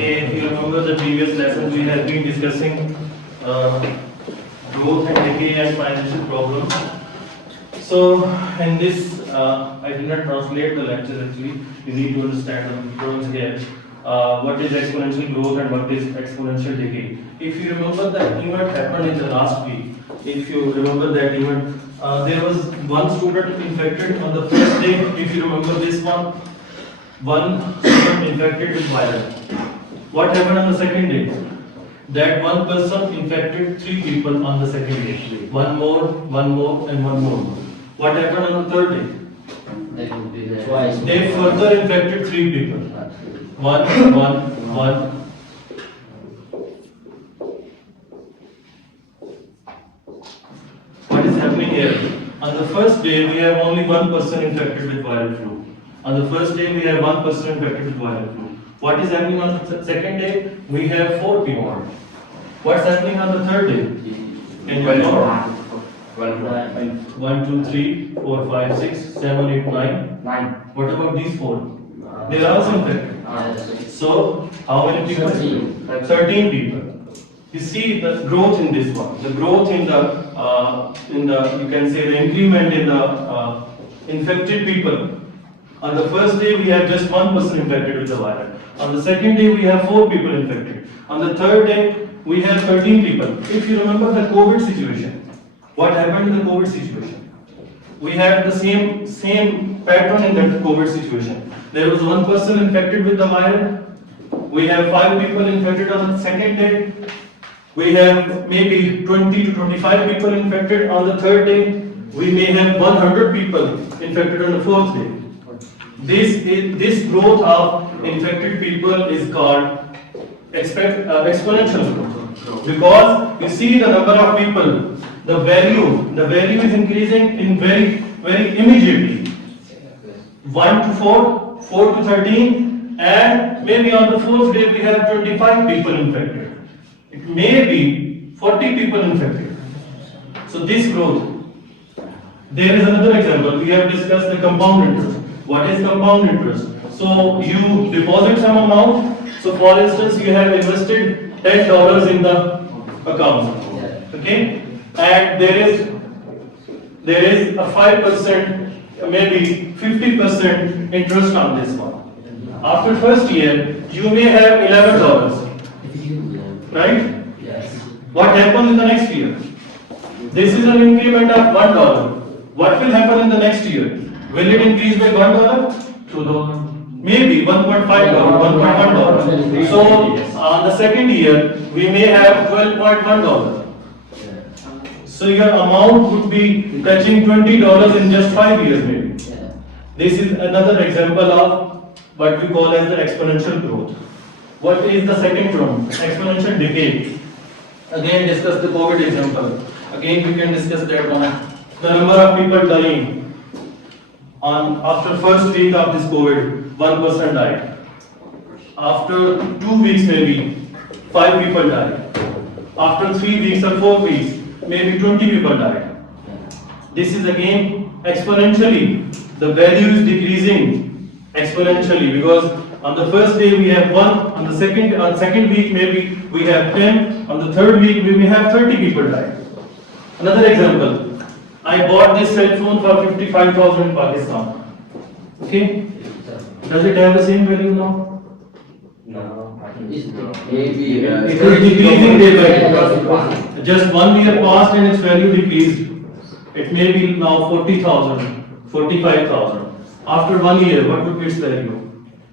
Okay, if you remember the previous lessons, we have been discussing growth and decay and financial problems. So, in this, I did not translate the lecture actually. You need to understand the terms here. What is exponential growth and what is exponential decay? If you remember that event happened in the last week, if you remember that event, there was one student infected on the first day. If you remember this one student infected with virus. What happened on the second day? That one person infected 3 people on the second day. One more, and one more. What happened on the third day? They further infected 3 people. One. What is happening here? On the first day, we have only one person infected with viral flu. On the first day, we have one person infected with viral flu. What is happening on the second day? We have 4 people. What's happening on the third day? Can you know? 1, 2, 3, 4, 5, 6, 7, 8, 9. What about these 4? They are also infected. So, how many people? 13 people. You see the growth in this one. The growth in the you can say the increment in the infected people. On the first day, we have just one person infected with the virus. On the second day, we have 4 people infected. On the third day, we have 13 people. If you remember the COVID situation, what happened in the COVID situation? We had the same pattern in that COVID situation. There was one person infected with the virus. We have 5 people infected on the second day. We have maybe 20 to 25 people infected on the third day. We may have 100 people infected on the fourth day. This growth of infected people is called exponential growth, because you see the number of people, the value is increasing in very immediately. 1 to 4, 4 to 13, and maybe on the fourth day we have 25 people infected. It may be 40 people infected. So this growth. There is another example. We have discussed the compound interest. What is compound interest? So you deposit some amount. So for instance, you have invested $10 in the account. Okay? And there is a 5%, maybe 50% interest on this one. After first year, you may have $11. Right? Yes. What happens in the next year? This is an increment of $1. What will happen in the next year? Will it increase by $1? $2. Maybe $1.5, $1.1. So on the second year, we may have $12.1. So your amount would be touching $20 in just 5 years maybe. This is another example of what we call as the exponential growth. What is the second term? Exponential decay. Again, discuss the COVID example. Again, we can discuss that one. The number of people dying. After first week of this COVID, 1 person died. After 2 weeks, maybe 5 people died. After 3 weeks or 4 weeks, maybe 20 people died. This is again exponentially. The value is decreasing exponentially, because on the first day we have 1, on the second week maybe we have 10, on the third week we may have 30 people die. Another example, I bought this cell phone for 55,000 in Pakistan. Okay? Does it have the same value now? No. Maybe it is decreasing day by day. Just 1 year passed and its value decreased. It may be now 40,000, 45,000. After 1 year, what would be its value?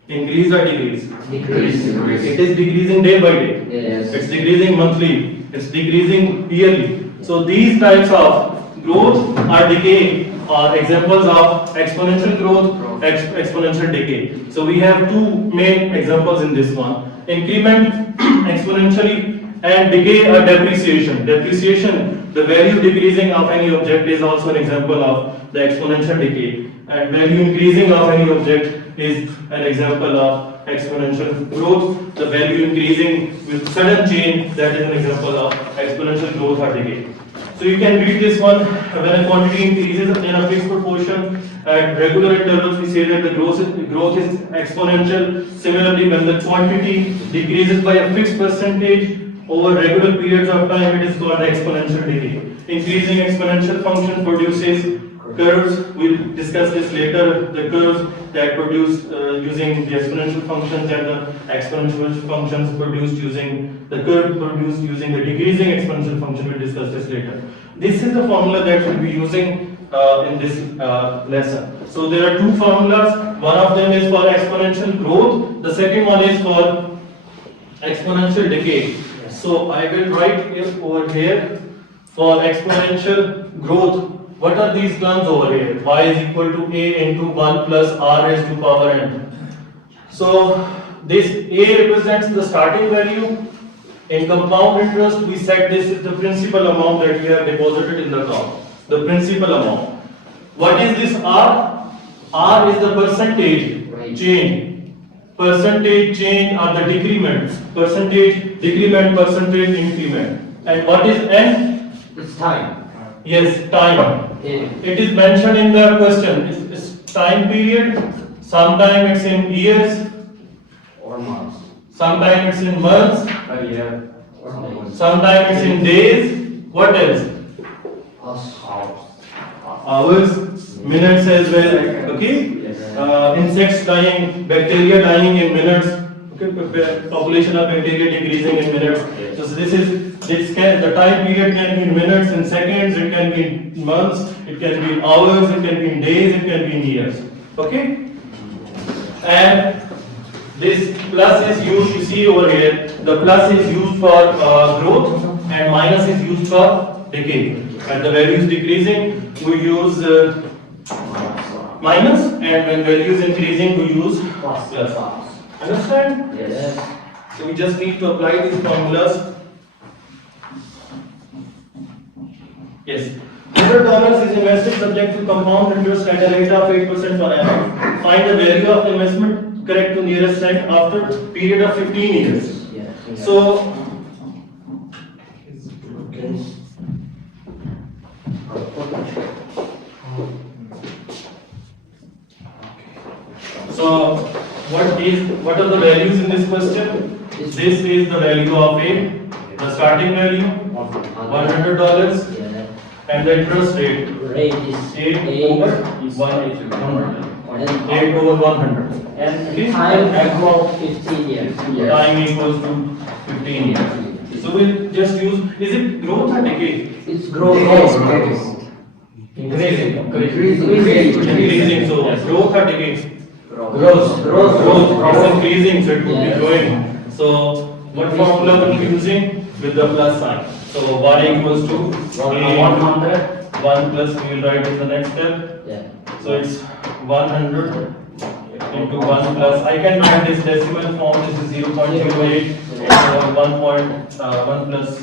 Increase or decrease? Decrease. It is decreasing day by day. Yes. It's decreasing monthly. It's decreasing yearly. So these types of growth or decay are examples of exponential growth, exponential decay. So we have 2 main examples in this one. Increment exponentially, and decay or depreciation. Depreciation, the value decreasing of any object, is also an example of the exponential decay. And value increasing of any object is an example of exponential growth. The value increasing with sudden change, that is an example of exponential growth or decay. So you can read this one. When a quantity increases in a fixed proportion at regular intervals, we say that the growth is exponential. Similarly, when the quantity decreases by a fixed percentage over regular periods of time, it is called the exponential decay. Increasing exponential function produces curves. We'll discuss this later. The curves that produce using the exponential functions and the exponential functions produced using the curve produced using the decreasing exponential function. We'll discuss this later. This is the formula that we'll be using in this lesson. So there are two formulas. One of them is for exponential growth. The second one is for exponential decay. So I will write it over here for exponential growth. What are these terms over here? Y is equal to A into 1 plus R raised to power n. So this A represents the starting value. In compound interest, we said this is the principal amount that we have deposited in the account. The principal amount. What is this R? R is the percentage change. Percentage change are the decrements. Percentage decrement, percentage increment. And what is N? It's time. Yes, time. Yeah. It is mentioned in the question. It's time period. Sometimes it's in years. Or months. Sometimes it's in months. A year. Or months. Sometimes it's in days. What else? Hours, minutes as well. Okay. Insects dying, bacteria dying in minutes. Okay. Population of bacteria decreasing in minutes. So the time period can be in minutes, in seconds. It can be in months. It can be in hours. It can be in days. It can be in years. Okay. And this plus is used, you see over here, the plus is used for growth and minus is used for decay. When the value is decreasing, we use minus, and when value is increasing, we use plus. Understand? Yes. So we just need to apply these formulas. Yes. $100 is invested subject to compound interest at a rate of 8% per annum. Find the value of investment correct to nearest cent after period of 15 years. Yeah. So what are the values in this question? This is the value of A, the starting value $100, Yeah. and the interest rate Rate is 8 over 100. 8 over 100. And time equal 15 years. Time equals to 15 years. So we'll just use, is it growth or decay? It's growth. Increasing. Increasing. Increasing. So growth or decay? Growth. Growth. It's increasing, so it would be Yes. growing. So what formula we'll be using? With the plus sign. So y equals to 100. 1 plus, we will write in the next step. Yeah. So it's 100 into 1 plus, I can write this decimal form, this is 0.08, so 1 plus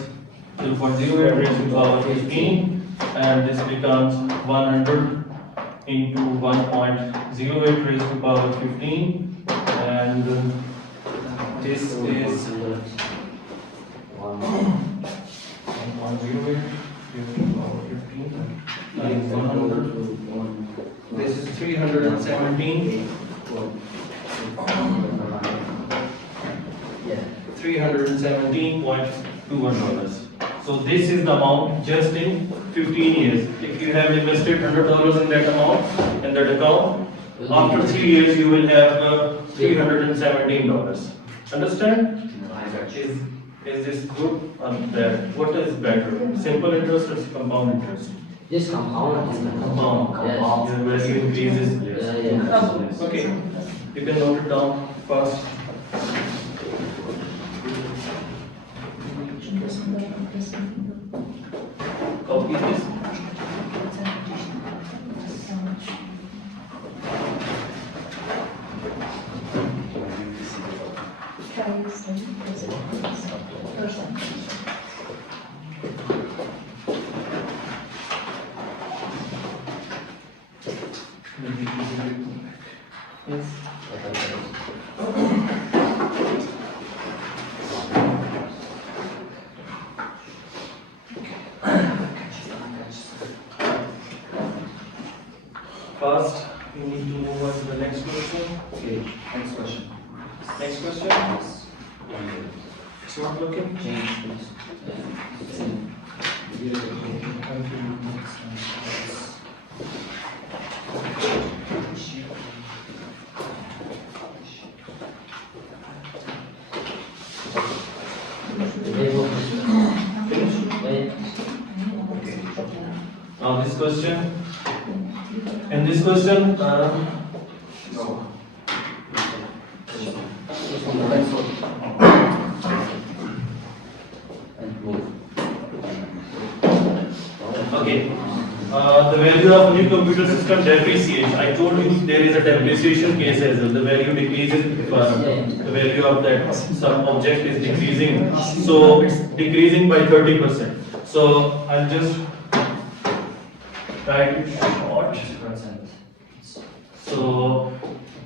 0.08 raised to the power 15, and this becomes 100 into 1.08 raised to the power 15, and this is 1.08 raised to the power 15 times 100. This is 317. Yeah. $317.21. So this is the amount just in 15 years. If you have invested $100 in that amount, in that account, after 3 years you will have $317. Understand? Is this good or bad? What is better? Simple interest or compound interest? This compound is the Compound. Yes. Your value increases. Yeah. Okay. You can note it down first. Copy this. Yes. It's not looking. Change please. Now this question. In this question, okay. The value of new computer system depreciation. I told you there is a depreciation case as well. The value decreases if the value of that some object is decreasing. So it's decreasing by 30%. So I'll just write it short. So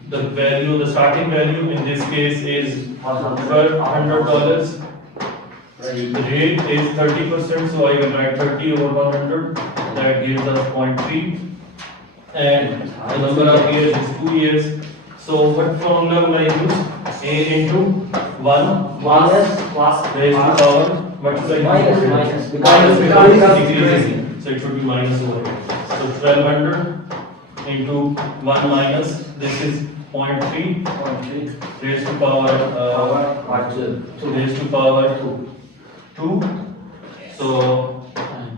the value, the starting value in this case is $1,200. The rate is 30%, so I will write 30 over 100. That gives us 0.3. And the number of years is 2 years. So what formula will I use? A into 1 Plus raised to power. What should I use? minus Minus because because it's decreasing. So it should be minus over. So 1200 into 1 minus. This is 0.3 raised to power raised to power 2. So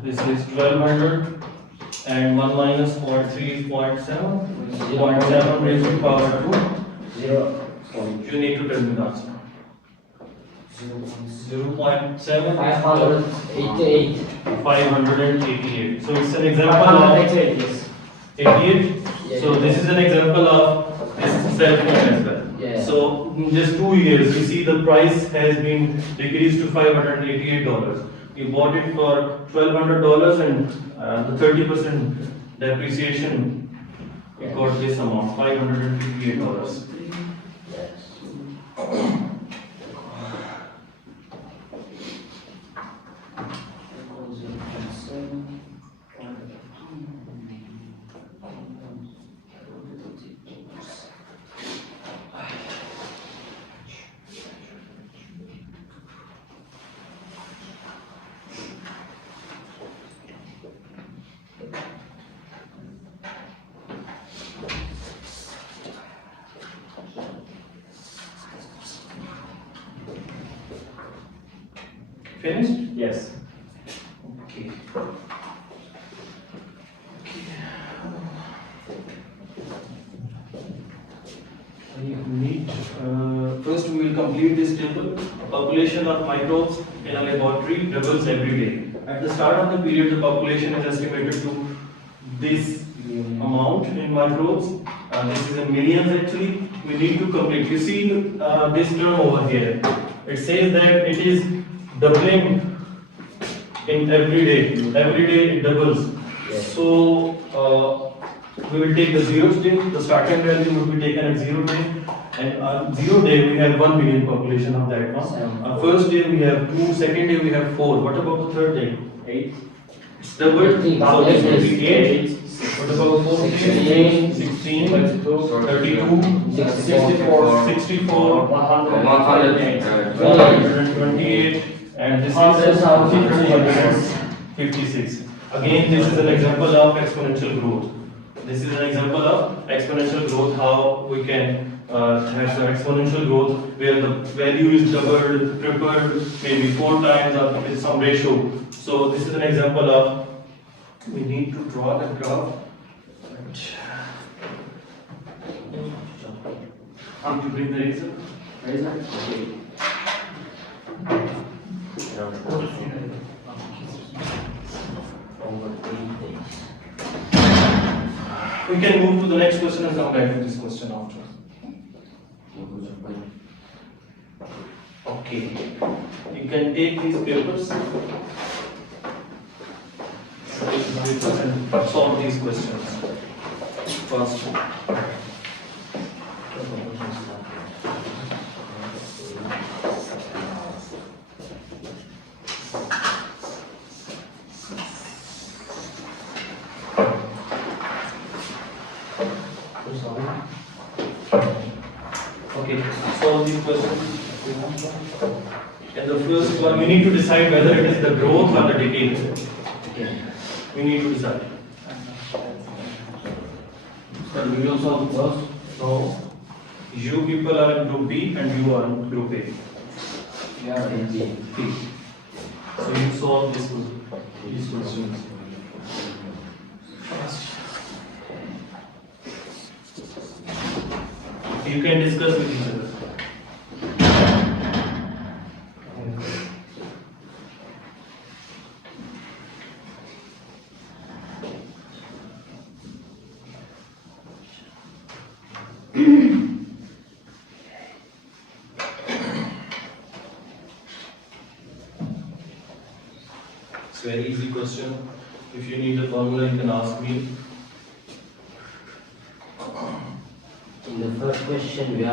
this is 1200 and 1 minus 0.3 is 0.7. 0.7 raised to power 2. 0. You need to tell me the answer. 0.7 588. 588. So it's an example of 88. So this is an example of this cell phone as well. Yeah. So in just 2 years, you see the price has been decreased to $588. We bought it for $1,200 and the 30% depreciation, we got this amount, $558. Finished? Yes. Okay. We need, first we will complete this table. Population of microbes in a laboratory doubles every day. At the start of the period, the population is estimated to this amount in microbes. This is in millions actually. We need to complete. You see this term over here. It says that it is doubling in every day. Every day it doubles. Yes. So we will take the 0th day. The starting value will be taken at 0 day. And on 0 day we have 1 million population of that one. On first day we have 2. Second day we have 4. What about the third day? 8. It's doubled. So this will be 8. What about 14, 16, 32, 64, 64, 128, and this is 56. Again, this is an example of exponential growth. This is an example of exponential growth, how we can have the exponential growth where the value is doubled, tripled, maybe 4 times or with some ratio. So this is an example of, we need to draw the graph. Need to bring the razor. Okay. We can move to the next question and come back to this question after. Okay. You can take these papers and solve these questions. First. Okay, solve these questions. In the first one, we need to decide whether it is the growth or the decay. Okay. We need to decide. So we will solve those. So, you people are in group B and you are in group A. We are in B. B. So you solve these questions. You can discuss with each other. It's a very easy question. If you need a formula, you can ask me. In the first question, we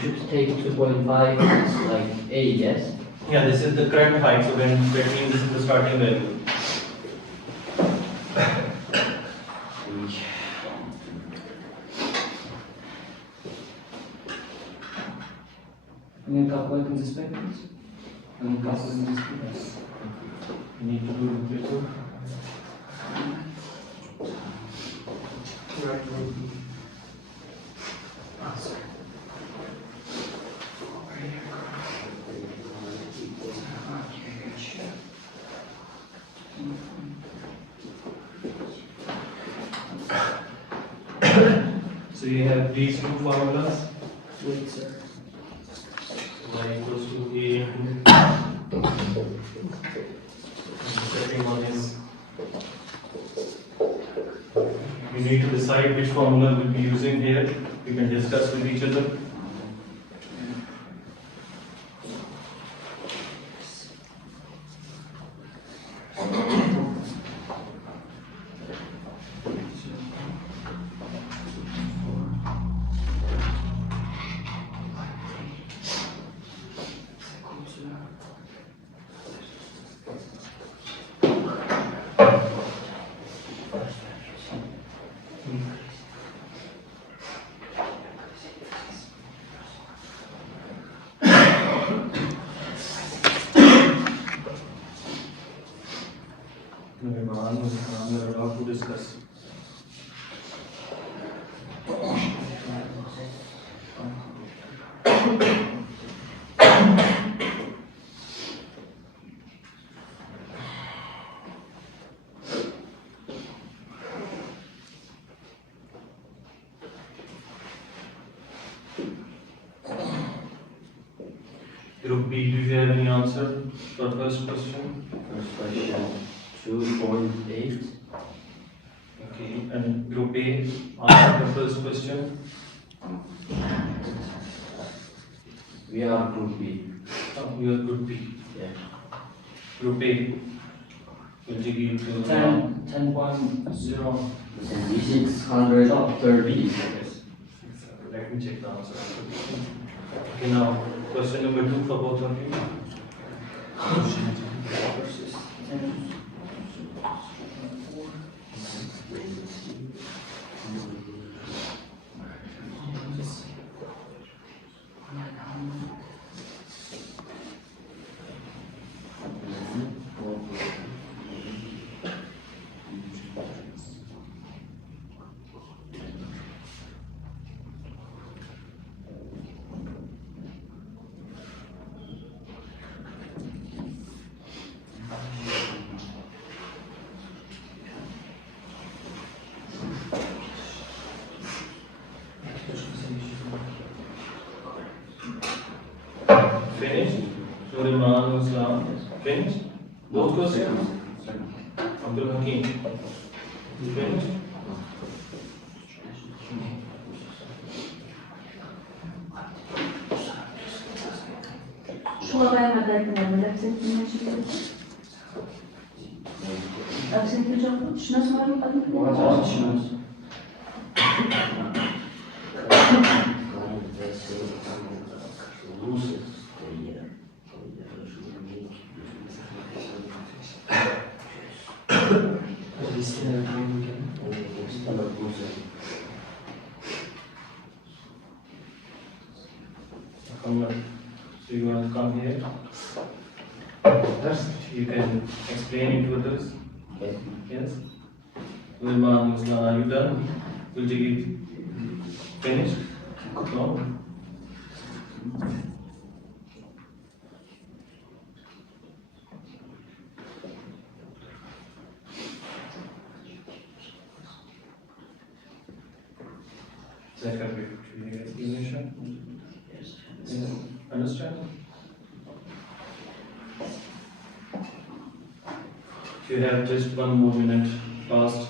should take 2.5 as like A, yes? Yeah, this is the correct height, so then that means this is the starting value. Can you calculate in this way, please? Can you calculate in this way? You need to do the paper. So you have these two formulas. Wait, sir. Y equals to A into. The second one is. You need to decide which formula we'll be using here. You can discuss with each other. We are allowed to discuss. Group B, do you have any answer for first question? First question, 2.8. Okay, and group A, answer the first question. We are group B. You are group B. Yeah. Group A will take you to 10.0. And B630. Yes. Let me check the answer. Okay, now question number 2 for both of you. Finished? Sulaiman Islam. Finished? Both questions? Abdul Hakim. You finished? شو غير ما دايما ولا بسنت ماشي بسنت الجو شنو صار So you want to come here. First, you can explain it to others. Okay. Yes. Ulman, Muslan, are you done? Will you finished? No? Second explanation? Yes. Understand? You have just 1 more minute last.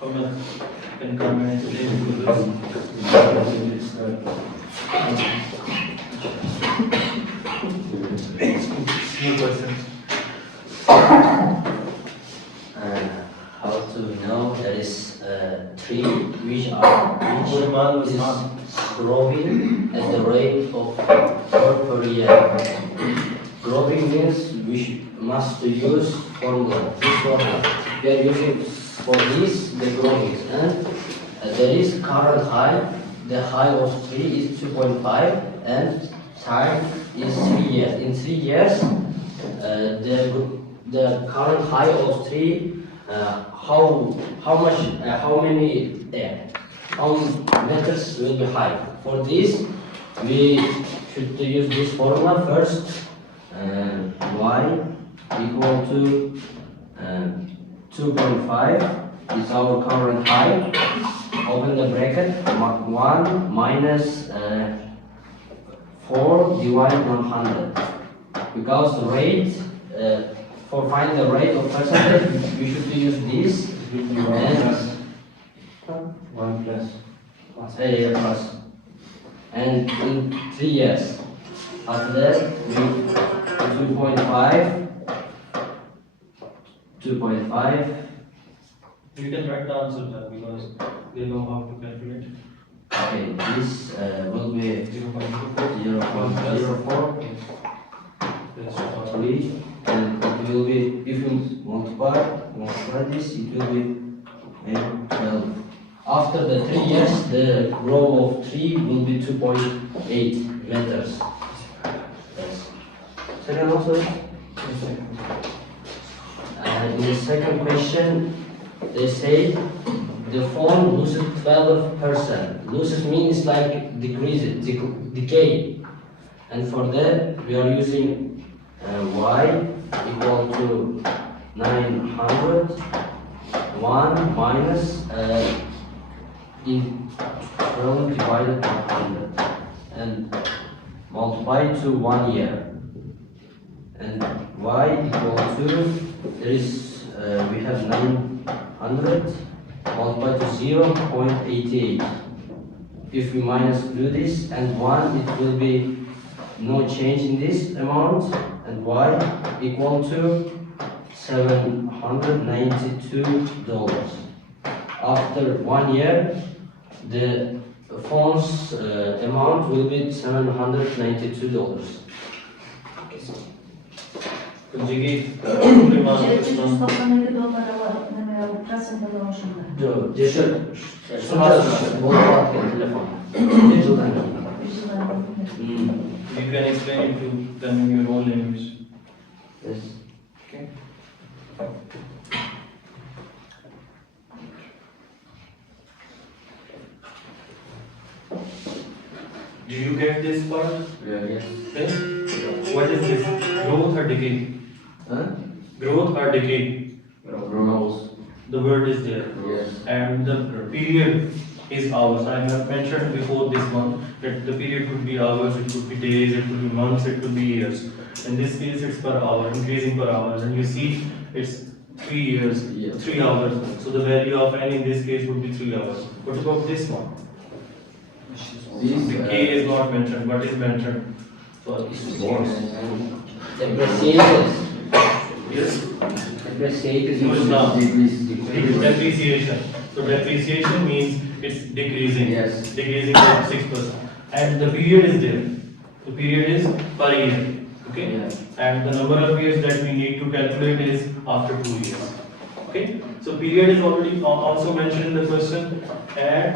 Hold on. Can come and explain to this. No questions. How to know there is tree which is growing at the rate of 4 per year. Growing means we must use formula. This formula we are using for this the growing, and there is current high. The high of tree is 2.5 and time is 3 years. In 3 years, the current high of tree, how meters will be high. For this, we should use this formula first. Y equal to 2.5 is our current height. Open the bracket. 1 minus 4 divided 100. Because the rate, for finding the rate of percentage, we should use this. And 1 plus. plus. And in 3 years. After that, we 2.5. You can write the answer there because they know how to calculate. Okay, this will be 0.24. 0.04. Yes. 3, and it will be, if you multiply this, it will be 12. After the 3 years, the growth of tree will be 2.8 meters. Yes. Second answer? And in the second question, they say the phone loses 12%. Loses means like decreases, decay. And for that, we are using y equal to 900, 1 minus in 12 divided by 100, and multiply to 1 year. And y equal to, there is, we have 900 multiplied to 0.88. If we minus do this and 1, it will be no change in this amount, and y equal to $792. After 1 year, the phone's amount will be $792. Kunjigi, $797 procent dołożone. you can explain it to them in your own language. Yes. Okay. Do you get this part? Yes. Yes. What is this? Growth or decay? Huh? Growth or decay? Grows. The word is there. Yes. And the period is hours. I have mentioned before this one that the period could be hours, it could be days, it could be months, it could be years. In this case, it's per hour, increasing per hours, and you see it's 3 years, 3 hours. So the value of n in this case would be 3 hours. What about this one? The K is not mentioned. What is mentioned? So Depreciation. yes, Depreciation. so it's now depreciation. So depreciation means it's decreasing. Yes. Decreasing by 6%. And the period is there. The period is per year. Okay? Yeah. And the number of years that we need to calculate is after 2 years. Okay? So period is already also mentioned in the question, and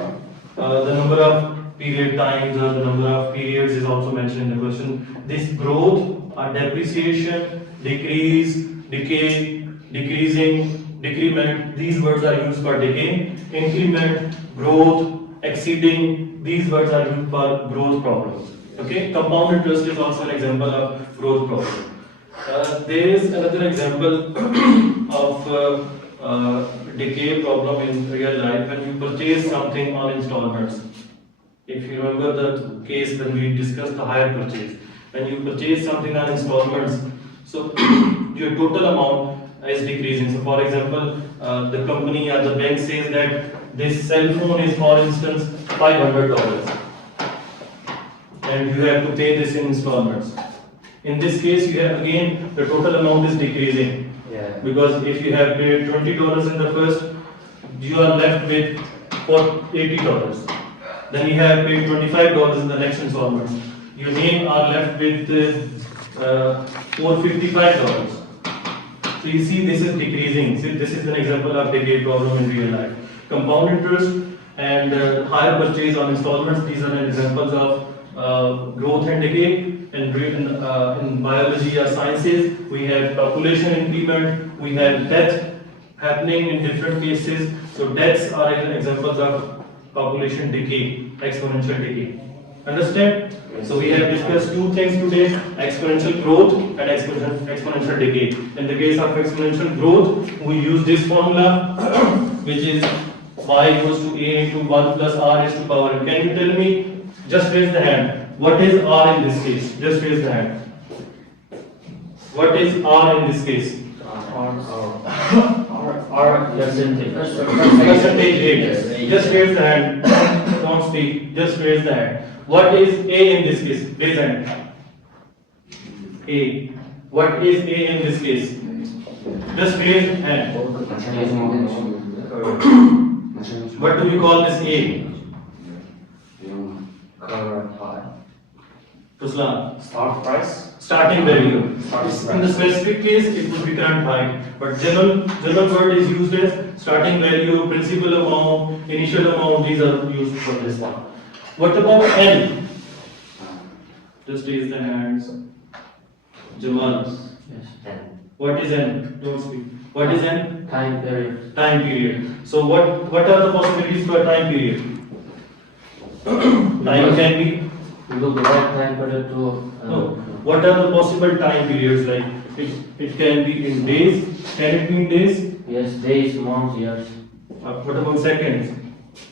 the number of period times or the number of periods is also mentioned in the question. This growth or depreciation, decrease, decay, decreasing, decrement, these words are used for decay. Increment, growth, exceeding, these words are used for growth problems. Okay, compound interest is also an example of growth problem. There is another example of decay problem in real life when you purchase something on installments. If you remember the case when we discussed the hire purchase, when you purchase something on installments, so your total amount is decreasing. So, for example, the company or the bank says that this cell phone is, for instance, $500, and you have to pay this in installments. In this case, you have again the total amount is decreasing, Yeah. because if you have paid $20 in the first, you are left with $80. Then you have paid $25 in the next installment. You again are left with $455. So you see this is decreasing. See, this is an example of decay problem in real life. Compound interest and higher purchase on installments, these are examples of growth and decay. In biology or sciences, we have population increment, we have death happening in different cases. So deaths are examples of population decay, exponential decay. Understand? So we have discussed two things today: exponential growth and exponential decay. In the case of exponential growth, we use this formula, which is y equals to a into 1 plus r is to power n. Can you tell me? Just raise the hand. What is r in this case? Just raise the hand. What is r in this case? Percentage. Percentage rate. Just raise the hand. Don't speak. Just raise the hand. What is a in this case? Raise the hand. A. What is a in this case? Just raise the hand. What do we call this a? Ruslan. Start price. Starting value. In the specific case, it would be current high, but general word is used as starting value, principal amount, initial amount. These are used for this one. What about N? Just raise the hands. Jamal. Yes. What is N? Don't speak. What is N? Time period. Time period. So what are the possibilities for time period? Time can be. We will divide time period to. No. What are the possible time periods? Like it can be in days. Can it be in days? Yes, days, months, years. What about seconds?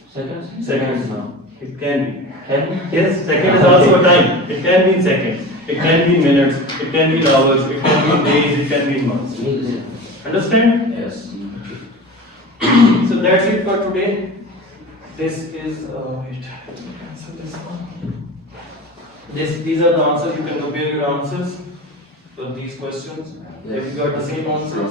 Seconds? Seconds. No. It can be. Can? Yes, second is also a time. It can be in seconds. It can be in minutes. It can be in hours. It can be in days. It can be in months. Understand? Yes. So that's it for today. This is wait. Cancel this one. These are the answers. You can compare your answers for these questions. If you got the same answers.